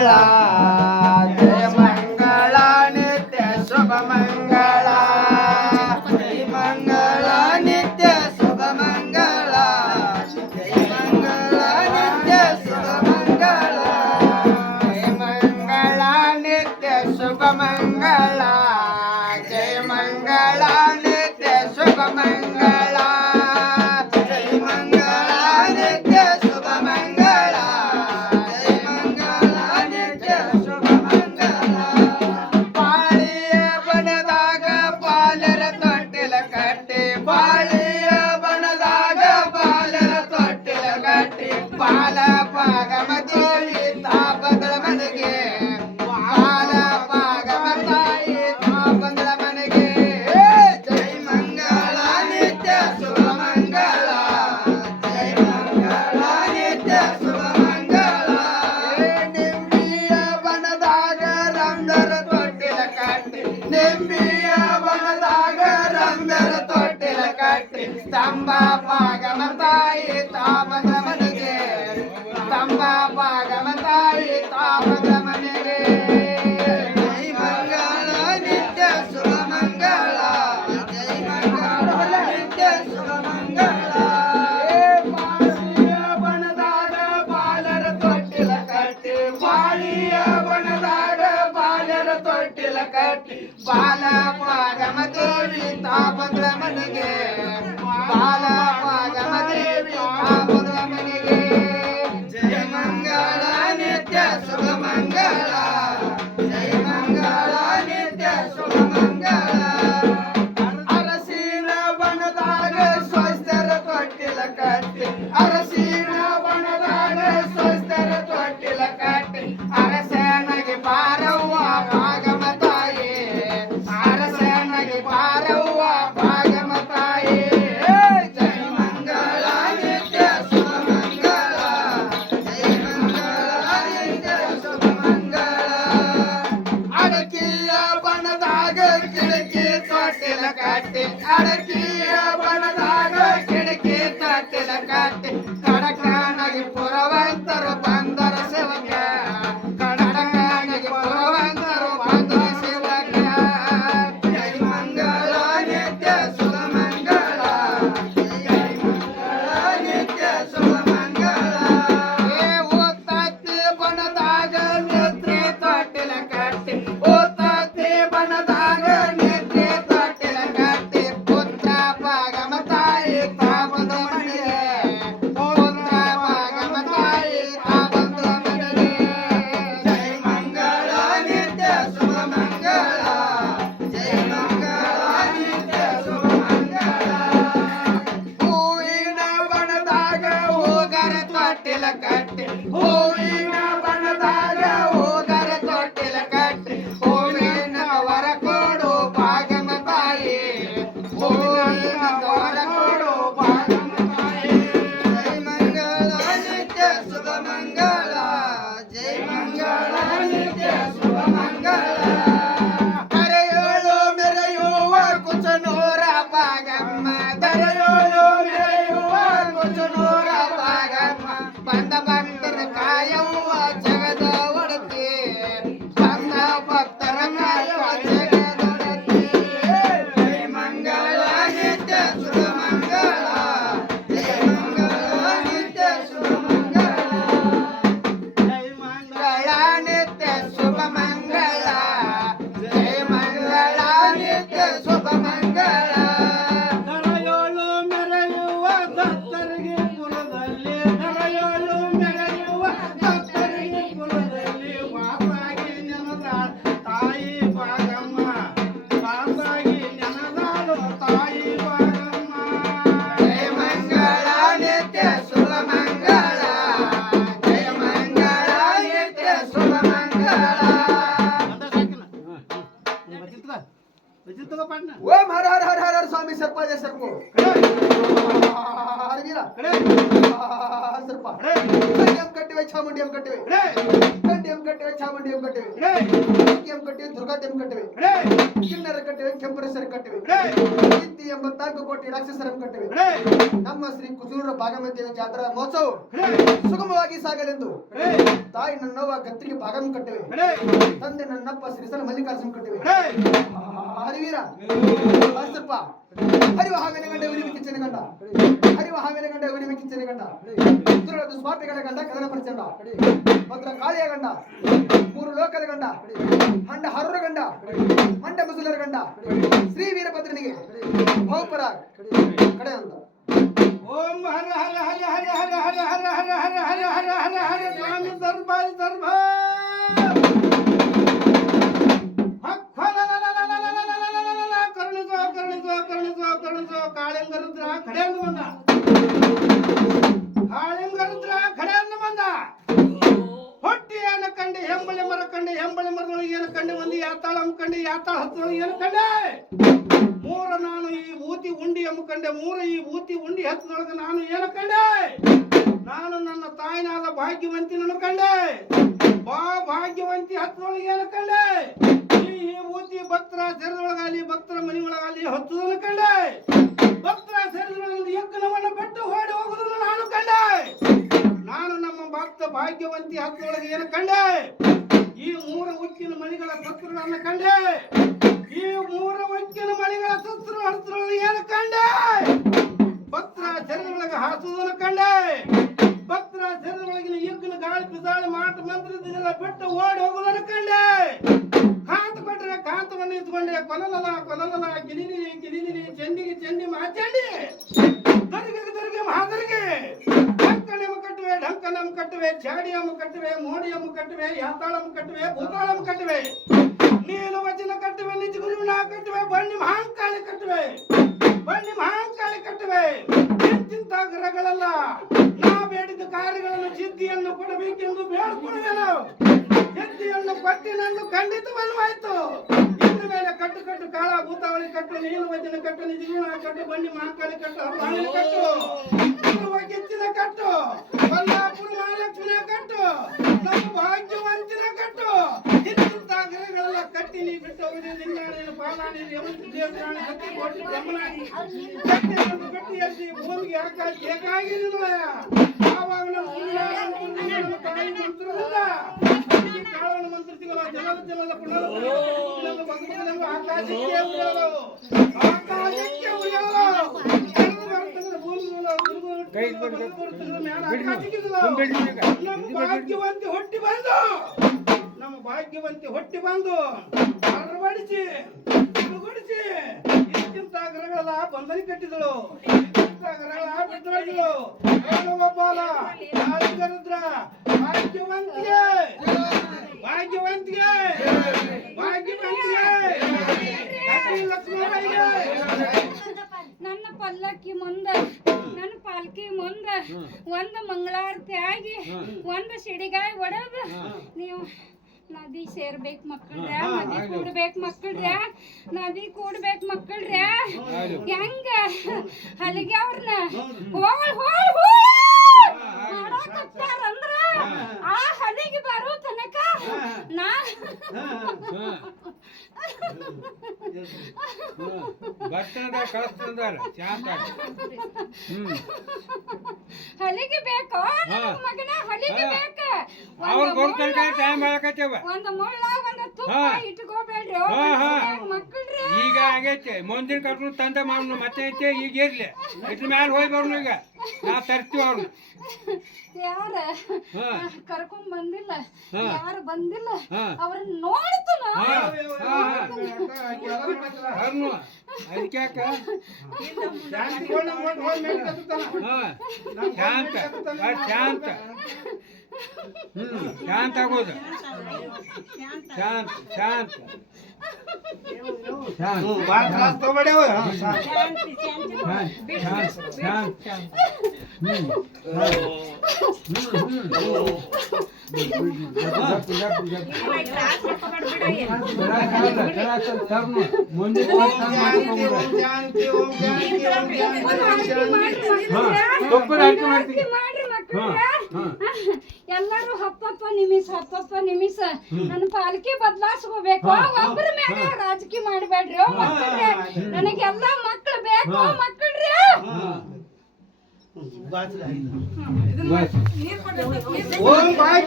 ಮಂಗಳ ಜಯ ಮಂಗಳ ನಿತ್ಯ ಶುಭ ಮಂಗಳ ಜಯ ಮಂಗಳ ನಿತ್ಯ ಶುಭ ಮಂಗಳ ಜಯ ಮಂಗಳ ನಿತ್ಯ ಶುಭ ಮಂಗಳ ಜಯ ಮಂಗಳ ನಿತ್ಯ ಶುಭ ಮಂಗಳ ಜಯ ಮಂಗಳ ನಿತ್ಯ ಶುಭ ಮಂಗಳ ಜಯ ಮಂಗಳ ನಿತ್ಯ ಶುಭ ಮಂಗಳ ಜಯ ಮಂಗಳ ನಿತ್ಯ ಶುಭ ಮಂಗಳ ಬಾಳಿಯ ಬಣದಾಗ ಬಾಲರ ತೊಟ್ಟಿಲ ಕಟ್ಟಿ ಬಾಳಿಯ ಬಣದಾಗ ಬಾಲರ ತೊಟ್ಟಿಲ ಕಟ್ಟಿ ಬಾಲ ಪಾಗಮ ದೇವಿ ತಾ ಬಂದಳ ಮನೆಗೆ ಬಾಲ ಪಾಗಮ ತಾಯಿ ತಾ ಬಂದಳ ಮನೆಗೆ ಜೈ ಮಂಗಳ ನಿತ್ಯ ಶುಭ ಮಂಗಳ ಜೈ ಮಂಗಳ ನಿತ್ಯ ಶುಭ ಮಂಗಳ ನಿಂಬಿಯ ಬಣದಾಗ ರಂಗರ ತೊಟ್ಟಿಲ ಕಟ್ಟಿ ನಿಂಬಿಯ ಬಣದಾಗ ರಂಗರ ತೊಟ್ಟಿಲ ಕಟ್ಟಿ ಸ್ತಂಭ ಪಾಗಮ ತಾಯಿ ತಾ ಬಂದ ಮನೆಗೆ ಸ್ತಂಭ ಪಾಗಮ ತಾಯಿ ತಾ ಬಂದ ಮನೆಗೆ ಜೈ ಮಂಗಳ ನಿತ್ಯ ಶುಭ ಮಂಗಳ ಜೈ ಮಂಗಳ ನಿತ್ಯ ಶುಭ ಮಂಗಳ ಬಾಳಿಯ ಬಣದಾಗ ಬಾಲರ ತೊಟ್ಟಿಲ ಕಟ್ಟಿ ಬಾಳಿಯ ಬಣದಾಗ ಬಾಲರ ತೊಟ್ಟಿಲ ಕಟ್ಟಿ ಬಾಲ ಪಾಗಮ ದೇವಿ ತಾ ಬಂದ ಮನೆಗೆ ಬಾಲ ಪಾಗಮ ದೇವಿ ತಾ ಬಂದ ಮನೆಗೆ ಜಯ ಮಂಗಳ ನಿತ್ಯ ಶುಭ ಮಂಗಳ ಜಯ ಮಂಗಳ ನಿತ್ಯ ಶುಭ ಮಂಗಳ ಅರಸಿನ ಬಣದಾಗ ಸ್ವಸ್ಥರ ತೊಟ್ಟಿಲ ಕಟ್ಟಿ ಅರಸಿನ ಬಣದಾಗ ಸ್ವಸ್ಥರ ತೊಟ್ಟಿಲ ಕಟ್ಟಿ ಅರಸನಿಗೆ ಬಾರವ್ವ ಭಾಗಮ ತಾಯಿ ಅರಸನಿಗೆ ಬಾರವ್ವ ಭಾಗಮ ತಾಯಿ ಜೈ ಮಂಗಳ ನಿತ್ಯ ಶುಭ ಮಂಗಳ ಜೈ ಮಂಗಳ ನಿತ್ಯ ಶುಭ ಮಂಗಳ ಅಡಕಿಯ ಬಣದಾಗ ಕಿಡಕಿ ತೊಟ್ಟಿಲ ಕಟ್ಟಿ ಅಡಕಿಯ ಬಣದಾಗ ಕಿಡಕಿ ತೊಟ್ಟಿಲ ಕಟ್ಟಿ ಕಡಕನಾಗಿ ಪುರವಂತರು ಬಂದರ ಸೇವಕ ಕಡಕನಾಗಿ ಪುರವಂತರು ಬಂದರ ಸೇವಕ ಜೈ ಮಂಗಳ ನಿತ್ಯ ಶುಭ ಮಂಗಳ ಜೈ ಮಂಗಳ ನಿತ್ಯ ಶುಭ ಮಂಗಳ ಓತತ್ತಿ ಬಣದಾಗ ನೇತ್ರಿ ತೊಟ್ಟಿಲ ಕಟ್ಟಿ ಓತತ್ತಿ ಬಣದಾಗ ನೇತ್ರಿ ತೊಟ್ಟಿಲ ಕಟ್ಟಿ ಪುತ್ರ ಪಾಗಮ ತಾಯಿ ತಾ ಬಂದ ಮನೆಗೆ ಪುತ್ರ ಪಾಗಮ ತಾಯಿ ತಾ ಬಂದ ಮನೆಗೆ ಜೈ ಮಂಗಳ ನಿತ್ಯ ಶುಭ ಮಂಗಳ ಜೈ ಮಂಗಳ ನಿತ್ಯ ಶುಭ ಮಂಗಳ ಹೂವಿನ ಬಣದಾಗ ಹೋಗರ ತೊಟ್ಟಿಲ ಕಟ್ಟಿ ಹೂವಿನ ಬಣದಾಗ ಹೋಗರ ತೊಟ್ಟಿಲ ಕಟ್ಟಿ ಹೂವಿನ ವರ ಕೊಡು ಭಾಗಮ ತಾಯಿ ಹೂವಿನ ವರ ಕೊಡು ಭಾಗಮ ತಾಯಿ ಜೈ ಮಂಗಳ ನಿತ್ಯ ಶುಭ ಮಂಗಳ ಜೈ ಮಂಗಳ ನಿತ್ಯ ಶುಭ ಮಂಗಳ ಕರೆಯೋಳು ಮೆರೆಯುವ ಕುಚನೂರ ಭಾಗಮ್ಮ ದರೆಯೋಳು ಮೆರೆಯುವ ಕುಚನೂರ ಭಾಗಮ್ಮ ಬಂದ ಭಕ್ತರ ಕಾಯವ್ವ ಜಗದ ಒಡತಿ ಬಂದ ಭಕ್ತರ ಕಾಯವ ಜಗದೊಡತಿ ಜೈ ಮಂಗಳ ನಿತ್ಯ ಶುಭ ಮಂಗಳ ಜೈ ಮಂಗಳ ನಿತ್ಯ ಶುಭ ಮಂಗಳ ಜೈ ಮಂಗಳ ನಿತ್ಯ ಶುಭ ಮಂಗಳ ಜೈ ಮಂಗಳ ನಿತ್ಯ ಶುಭ ಮಂಗಳ ದರೆಯೋಳು ಮೆರೆಯುವ ಭಕ್ತರಿಗೆ ಪುರದಲ್ಲಿ ದರೆಯೋಳು ಮೆರೆಯುವ ಭಕ್ತರಿಗೆ ಪುರದಲ್ಲಿ ವಾಸಾಗಿ ನೆನದಾಳ ತಾಯಿ ಭಾಗಮ್ಮ ವಾಸಾಗಿ ನೆನದಾಳು ತಾಯಿ ಭಾಗಮ್ಮ ಜಯ ಮಂಗಳ ನಿತ್ಯ ಶುಭ ಮಂಗಳ ಜಯ ಮಂಗಳ ನಿತ್ಯ ಶುಭ ಮಂಗಳ ಓಂ ಹರ ಹರ ಹರ ಹರ ಸ್ವಾಮಿ ಸರ್ಪ ಜಯ ಸರ್ಪು ಹರವೀರ ಸರ್ಪ ಕಂಡಿಯಂ ಕಟ್ಟಿವೆ ಚಾಮುಂಡಿಯಂ ಕಟ್ಟಿವೆ ಕಂಡಿಯಂ ಕಟ್ಟಿವೆ ಚಾಮುಂಡಿ ಎಂ ಕಟ್ಟಿವೆ ಎಂ ಕಟ್ಟಿವೆ ದುರ್ಗಾತ್ ಎಂ ಕಟ್ಟಿವೆ ಕಿನ್ನರ ಕಟ್ಟಿವೆ ಕೆಂಪರೇಶ್ವರ ಕಟ್ಟಿವೆ 84 ಕೋಟಿ ರಾಕ್ಷಸರ ಕಟ್ಟಿವೆ ನಮ್ಮ ಶ್ರೀ ಕುಸೂರ ಭಾಗಮತಿ ಜಾತ್ರಾ ಮಹೋತ್ಸವ ಸುಗಮವಾಗಿ ಸಾಗಲೆಂದು ತಾಯಿ ನನ್ನವ್ವ ಗತ್ತಿಗೆ ಭಾಗಂ ಕಟ್ಟಿವೆ ತಂದೆ ನನ್ನಪ್ಪ ಶ್ರೀಸಲ ಮಲ್ಲಿಕಾರ್ಜುನ್ ಕಟ್ಟಿವೆ ಹರಿವೀರ ಸ್ವಲ್ಪ ಹರಿವ ಹಾವಿನ ಗಂಡ ಉರಿಮಿ ಕಿಚ್ಚನ ಗಂಡ ಹರಿವ ಹಾವಿನ ಗಂಡ ಉರಿಮಿ ಕಿಚ್ಚನ ಗಂಡ ಉತ್ತರದ ಸ್ವಾಮಿಗಳ ಗಂಡ ಕದನ ಪ್ರಚಂಡ ಭದ್ರ ಕಾಳಿಯ ಗಂಡ ಮೂರು ಲೋಕದ ಗಂಡ ಹಂಡ ಹರರ ಗಂಡ ಮಂಡ ಮುಸುಲರ ಗಂಡ ಶ್ರೀ ವೀರಭದ್ರನಿಗೆ ಬಹುಪರ ಕಡೆ ಅಂತ ಓಂ ಹರ ಹರ ಹರ ಹರ ಹರ ಹರ ಹರ ಹರ ಹರ ಹರ ಹರ ಹರ ಹರ ಸ್ವಾಮಿ ದರ್ಬಾರ್ ದರ್ಬಾರ್ ಕರುಣಿಸೋ ಕಾಳಿಂಗರುದ್ರ ಕಡೆಯನ್ನು ಬಂದ ಹೊಟ್ಟಿಯನ್ನ ಕಂಡು ಹೆಂಬಳಿ ಮರ ಕಂಡು ಹೆಂಬಳಿ ಮರದೊಳಗೆ ಏನು ಕಂಡು ಒಂದು ಯಾತಾಳ ಕಂಡು ಯಾತಾಳ ಹತ್ತೊಳಗೆ ಏನು ಕಂಡೆ ಮೂರ ನಾನು ಈ ಊತಿ ಉಂಡಿ ಕಂಡೆ ಮೂರ ಈ ಊತಿ ಉಂಡಿ ಹತ್ತದೊಳಗೆ ನಾನು ಏನು ಕಂಡೆ ನಾನು ನನ್ನ ತಾಯಿನಾದ ಭಾಗ್ಯವಂತಿನನ್ನು ಕಂಡೆ ಭಾಗ್ಯವಂತಿ ಹತ್ತದೊಳಗೆ ಏನು ಕಂಡೆ ಈ ಊತಿ ಭಕ್ತರ ಸೇರಿದೊಳಗಾಲಿ ಭಕ್ತರ ಮನಿ ಒಳಗಾಲಿ ಹತ್ತದನ್ನು ಕಂಡೆ ಭಕ್ತರ ಸೇರಿದೊಳಗೆ ಯಜ್ಞವನ್ನು ಬಿಟ್ಟು ಓಡಿ ಹೋಗುವುದನ್ನು ನಾನು ಕಂಡೆ ನಾನು ನಮ್ಮ ಭಕ್ತ ಭಾಗ್ಯವಂತಿ ಹತ್ತದೊಳಗೆ ಏನು ಕಂಡೆ ಈ ಮೂರ ಉಕ್ಕಿನ ಮಣಿಗಳ ಸತ್ರಗಳನ್ನು ಕಂಡೆ ಈ ಮೂರ ಉಕ್ಕಿನ ಮಣಿಗಳ ಸತ್ರ ಹತ್ತದೊಳಗೆ ಏನು ಕಂಡೆ ಭಕ್ತರ ಸೇರಿದೊಳಗೆ ಹಾಸುವುದನ್ನು ಕಂಡೆ ಭಕ್ತರ ಸೇರಿದೊಳಗಿನ ಯಜ್ಞನ ಗಾಳಿ ಬಿಸಾಳಿ ಮಾಟ ಮಂತ್ರದಿಂದ ಬಿಟ್ಟು ಓಡಿ ಹೋಗುವುದನ್ನು ಕಂಡೆ ಕಾಂತ ಕೊಟ್ಟರೆ ಕಾಂತವನ್ನು ಇಟ್ಕೊಂಡೆ ಕೊಲಲಲ ಗಿಲಿನಿಲಿ ಚೆಂಡಿಗೆ ಚೆಂಡಿ ಮಾಚಂಡಿ ದರ್ಗೆ ಮಹಾದರ್ಗೆ ಢಂಕನಮ್ಮ ಕಟ್ಟುವೆ ಚಾಡಿಯಮ್ಮ ಕಟ್ಟುವೆ ಮೋಡಿಯಮ್ಮ ಕಟ್ಟುವೆ ಯಾತಾಳಮ್ಮ ಕಟ್ಟುವೆ ಭೂತಾಳಮ್ಮ ಕಟ್ಟುವೆ ನೀಲು ವಚನ ಕಟ್ಟುವೆ ನಿಜ ಗುರುವಿನ ಕಟ್ಟುವೆ ಬನ್ನಿ ಮಹಾಂಕಾಳಿ ಕಟ್ಟುವೆ ಇಂತಿಂತ ಗ್ರಹಗಳಲ್ಲ ನಾ ಬೇಡಿದ ಕಾರ್ಯಗಳನ್ನು ಸಿದ್ಧಿಯನ್ನು ಕೊಡಬೇಕೆಂದು ಬೇಡಿಕೊಳ್ಳುವೆನು ಸಿದ್ಧಿಯನ್ನು ಕೊಟ್ಟಿನೆಂದು ಖಂಡಿತವನ್ನವಾಯ್ತು ಇನ್ನು ಮೇಲೆ ಕಟ್ಟು ಕಾಳ ಭೂತಾವಳಿ ಕಟ್ಟು ನೀನು ವಚನ ಕಟ್ಟು ನಿಜಗುಣ ಕಟ್ಟು ಬನ್ನಿ ಮಹಾಕಾಳಿ ಕಟ್ಟು ಹರವಾಣಿ ಕಟ್ಟು ಗೆಚ್ಚಿನ ಕಟ್ಟು ಕೊಲ್ಲಾಪುರ ಮಹಾಲಕ್ಷ್ಮಿನ ಕಟ್ಟು ನಮ್ಮ ಭಾಗ್ಯವಂತಿನ ಕಟ್ಟು ಇಂತಿಂತ ಗ್ರಹಗಳೆಲ್ಲ ಕಟ್ಟಿ ನೀ ಬಿಟ್ಟು ಹೋಗಿದೆ ಲಿಂಗಾಣಿ ಪಾಲಾಣಿ ದೇವರಾಣಿ ಕಟ್ಟಿ ಕೊಟ್ಟು ಬ್ರಹ್ಮನಾಣಿ ಕಟ್ಟಿ ಎತ್ತಿ ಭೂಮಿಗೆ ಆಕಾಶ ಬೇಕಾಗಿರಲಿಲ್ಲ ಆವಾಗ ನಮ್ಮ ತಾಯಿ ಮಂತ್ರದಿಂದ ಕಾಳವನ್ನು ಮಂತ್ರಿಸಿಗಳ ಜಲದ ಪುನರ್ ಆಕಾಶಕ್ಕೆ ನಮ್ಮ ಭಾಗ್ಯವಂತಿ ಹೊಟ್ಟಿ ಬಂದು ಅರವಡಿಸಿ ಗುಡಿಸಿ ಇಂತಿಂತ ಗ್ರಹಗಳ ಬಂಧನ ಕಟ್ಟಿದಳು ಗ್ರಹಗಳ ಬಿಟ್ಟಳು ಒಬ್ಬಾಲ ರುದ್ರ ಭಾಗ್ಯವಂತಿಗೆ ನನ್ನ ಪಲ್ಲಕ್ಕಿ ಮುಂದ ನನ್ನ ಪಾಲ್ಕಿ ಮುಂದ ಒಂದು ಮಂಗಳಾರತಿ ಆಗಿ ಒಂದು ಸಿಡಿಗಾಯಿ ಒಡೆದು ನೀವು ನದಿ ಸೇರ್ಬೇಕು ಮಕ್ಕಳ್ರ ನದಿ ಕೂಡ್ಬೇಕು ಮಕ್ಕಳ್ರ ಹೆಂಗ ಅಲ್ಲಿಗೆ ಅವ್ರನ್ನ ಮಾಡಾಕತ್ತಾರಂದ್ರ ಆ ಹಲಿಗೆ ಬರೋ ತನಕ ನಾ ಹಲಿಗೆ ಬೇಕು ಮಗನ ಹಲಿಗೆ ಬೇಕ ಒಂದು ಮುಳ್ಳ ಒಂದು ತುಪ್ಪ ಇಟ್ಕೋಬೇಡ್ರಿ ಮಕ್ಕಳ್ರಿ ಈಗ ಆಗೈತೆ ಮುಂದಿನ ಕಟ್ರು ತಂದೆ ಮಾಡ ಮತ್ತೆ ಐತೆ ಈಗ ಇರ್ಲಿ ಇದ್ರ ಮ್ಯಾಲ ಹೋಗಿ ಬರ್ನು ಈಗ ನಾ ತರ್ತೀವಿ ಅವ್ರನ್ನ ಯಾರ ಕರ್ಕೊಂಡ್ ಬಂದಿಲ್ಲ ಯಾರು ಬಂದಿಲ್ಲ ಅವ್ರನ್ನ ನೋಡ್ತಾನ ಅದಕ್ಯಾಕ ಶಾಂತ ಶಾಂತ ಆಗೋದು ಶಾಂತ ಮಾಡ್ರಿ ಮಕ್ಕಳ್ರೆ ಎಲ್ಲಾರು ಹಪ್ಪಪ್ಪ ನಿಮಿಷ ನನ್ನ ಪಾಲಿಕೆ ಬದಲಾಯಿಸ್ಕೋಬೇಕು ಒಬ್ಬರ ಮೇಲೆ ರಾಜಕೀಯ ಮಾಡ್ಬೇಡ್ರಿ ಮಕ್ಕಳ್ರೆ ನನಗೆಲ್ಲ ಮಕ್ಳು ಬೇಕು ಮಕ್ಕಳ್ರೆ ಓಂ ಭಾಗ್ಯ